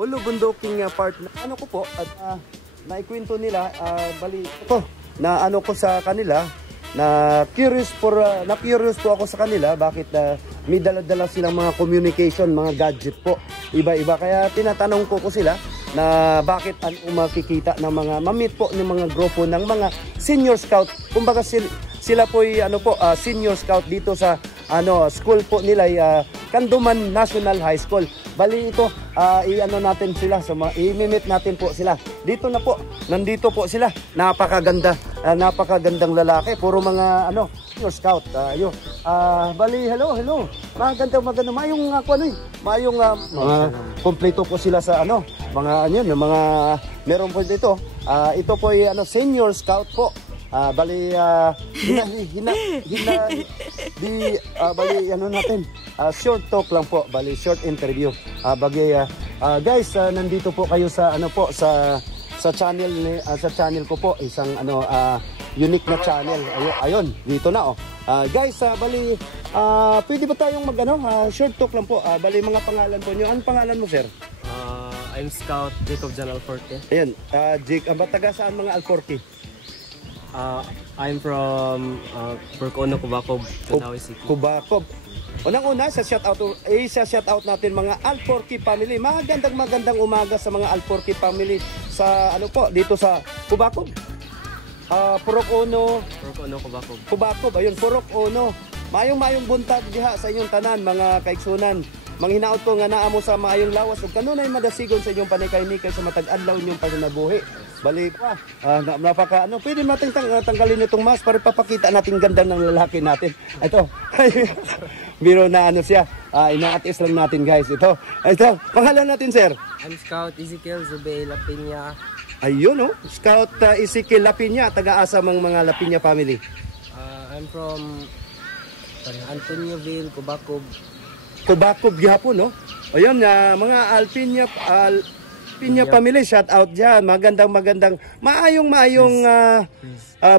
Hulo bundoking part na ano ko po at naikwento nila bali ito na ano ko sa kanila na curious po ako sa kanila bakit may dala-dala silang mga communication, mga gadget po iba-iba, kaya tinatanong ko sila na bakit ano makikita ng mga mamit po ng mga grupo ng mga senior scout. Kumbaga sila po ay ano po senior scout dito sa ano school po nila Canduman National High School. Bali ito i-ano natin sila, i-meet natin po sila. Dito na po, nandito po sila. Napakaganda, napakagandang lalaki, puro mga ano, senior scout. Bali hello. Maganda mayong mayong mga kompleto po sila sa ano, mga mga meron po dito. Ito po ay ano senior scout po. Bali bali ano natin short talk lang po, bali short interview. Guys, nandito po kayo sa ano po sa channel ni sa channel ko po, isang ano unique na channel. Ayun, dito na guys, bali pwede ba tayong short talk lang po. Bali mga pangalan po niyo. Anong pangalan mo, sir? I'm Scout Jacob Jan Alforque. Ayun, Jake, taga saan mga Alforque? I'm from Burkono, Kubacob, Tanawe City. Kubacob. Unang-una, sa shout out natin mga Alforque family. Magandang umaga sa mga Alforque family sa ano po dito sa Kubacob. Purokono, Kubacob. Kubacob, ayun, Purokono. Mayong buntag diha sa inyong tanan mga kaigsunan. Manghinaot ko nga naa mo sa maayong lawas ug kanunay madasigon sa inyong panikay-nikay sa matag adlaw inyong pagnabuhi. Bali pa, napaka ano, pwede natin tanggalin itong mask para papakita natin ganda ng lalaki natin. Ito. Biro na ano siya. Ina-atis lang natin, guys. Ito. Pangalan natin, sir. I'm Scout Ezekiel Zubey Lapinya. Ayun, Scout Ezekiel Lapinya, taga-asa mga Lapinya family. I'm from Antonioville, Kubacob. Kubacob gihapon, no? Ayun, mga Alpinya family, shout out diyan. Magandang maayong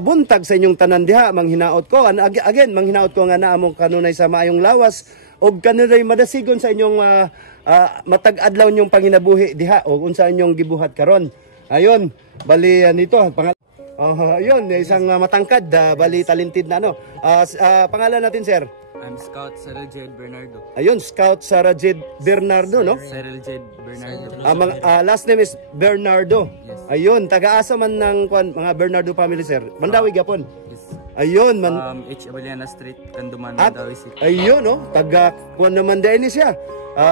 buntag sa inyong tanan diha. Manghinaot ko again, manghinaot ko nga naa mo kanunay sa maayong lawas og kanunay madasigon sa inyong matag adlaw inyong panginabuhi diha og unsa inyong gibuhat karon. Ayun, bali nito ayun, isang matangkad, bali talented na ano. Pangalan natin, sir? I'm Scout Sarajed Bernardo. Ayun, Scout Sarajed Bernardo, no? Sarajed Bernardo. Last name is Bernardo. Yes. Ayun, taga-asa man ng mga Bernardo family, sir. Mandawi gapon. Yes. Ayun, H. Abaliana Street, Canduman, Mandawi City. Ayun, taga-kuan naman din siya.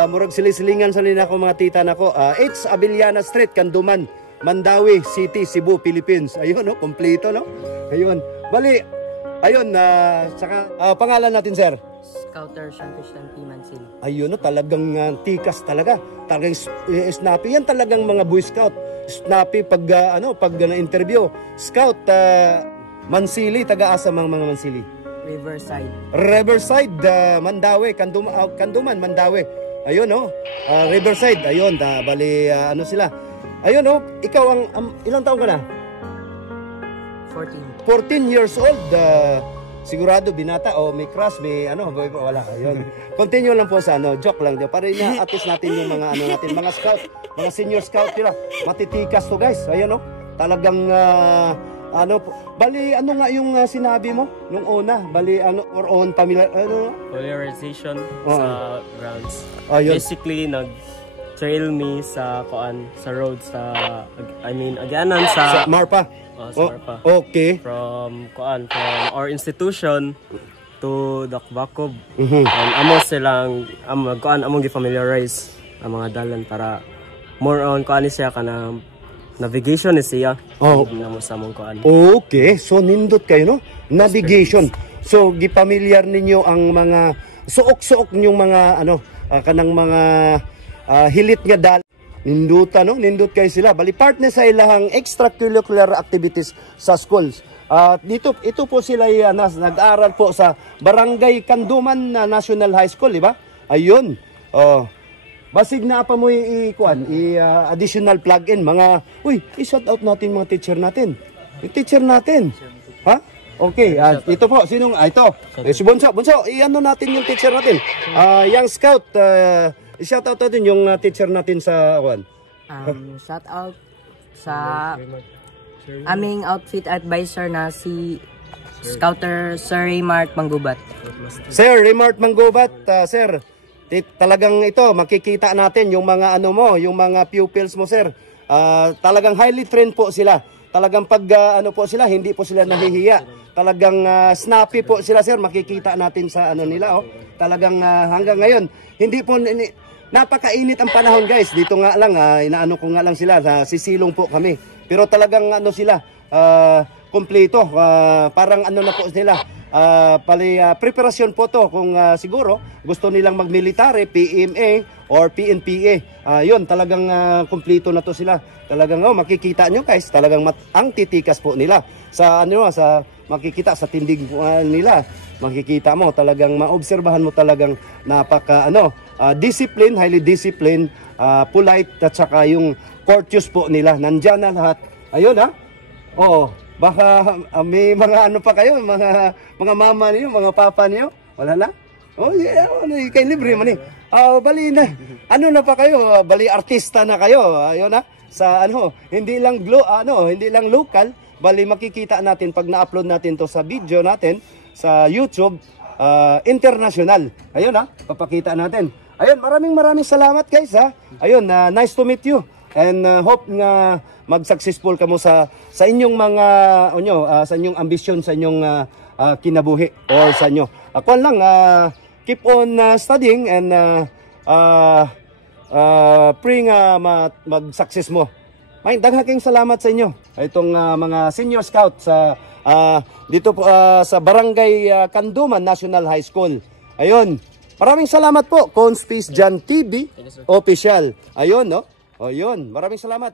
Murag siling-silingan sa nina ko mga tita nako. H. Abaliana Street, Canduman, Mandawi City, Cebu, Philippines. Ayun, kompleto, no? Ayun. Bali, ayun, saka pangalan natin, sir? Scouter Shantishan P. Mansil. Ayun, talagang tikas talaga. Talagang snappy. Yan talagang mga Boy Scout. Snappy pag na-interview. Scout Mansili, taga-asa mga Mansili? Riverside, Mandawi, Canduman, Mandawi. Ayun, Riverside. Ayun, bali ano sila. Ayun, ikaw ilang taon ka na? 14 years old. Sigurado binata o may crush, may wala. Ayun. Continue lang po sa joke lang para at least natin yung mga natin, mga scout, mga senior scout sila. Matitikas to, guys. Ayun, talagang bali nga yung sinabi mo nung una, bali or on familiarization sa grounds. Ayun. Basically trail me sa road sa Agianan sa Marpa. Marpa. Okay. From our institution to the Kubacob. And amo silang among gi-familiarize ang mga dalan para more on siya kana navigation siya. Namo sa among Okay, so nindot kayo, no? Navigation. So gipamilyar ninyo ang mga suok-suok ninyong mga kanang mga hilit nga dal. Nindot kayo sila. Bali part na sa ilahang extracurricular activities sa schools. Ito po sila nag-aral po sa Barangay Canduman National High School, di ba? Ayun. Basig na pa mo additional plug-in i-shout out natin mga teacher natin. Yung teacher natin. Ha? Okay, ito po, sinong ito? Si Bunso, i-ano natin yung teacher natin. Young Scout, i-shout out natin yung teacher natin sa Shout out sa aming outfit advisor na si Scouter Sir Raymart Manggubat. Sir Raymart Manggubat, sir, talagang ito, makikita natin yung mga ano mo, yung mga pupils mo, sir. Talagang highly trained po sila. Talagang pag ano po sila, hindi po sila nahihiya. Talagang snappy po sila, sir. Makikita natin sa ano nila, oh. Talagang hanggang ngayon, hindi po napakainit ang panahon, guys. Dito nga lang, inaano ko nga lang sila, sisilong po kami. Pero talagang ano sila, kompleto, parang ano na po sila, preparasyon po to kung siguro gusto nilang mag-military, PMA or PNPA. Yun, talagang kompleto na to sila. Talagang makikita nyo, guys, talagang ang titikas po nila sa ano, sa makikita sa tindig nila. Makikita mo, talagang maobserbahan mo, talagang napaka discipline, highly disciplined, polite, at saka yung courteous po nila. Nandyan na lahat. Ayun, ha? Oo. Baka may mga ano pa kayo, mga mama niyo, mga papa niyo. Wala na? Oh, yeah, kay libre man eh. Bali na. Ano na pa kayo? Bali artista na kayo. Ayun, ha? Sa hindi lang hindi lang local, bali makikita natin pag na-upload natin to sa video natin sa YouTube, international. Ayun, ha? Papakita natin. Ayun, maraming salamat, guys, ha. Ayun, nice to meet you. And hope nga mag-successful kamo sa inyong mga sa inyong ambisyon, sa inyong kinabuhi or sa inyo. Ako lang, keep on studying and praying mag-success mo. May daghang salamat sa inyo. Itong mga senior scout sa dito po sa Barangay Kanduman National High School. Ayun. Maraming salamat po, Conspace Jan TV official. Ayun, no? O yun, maraming salamat.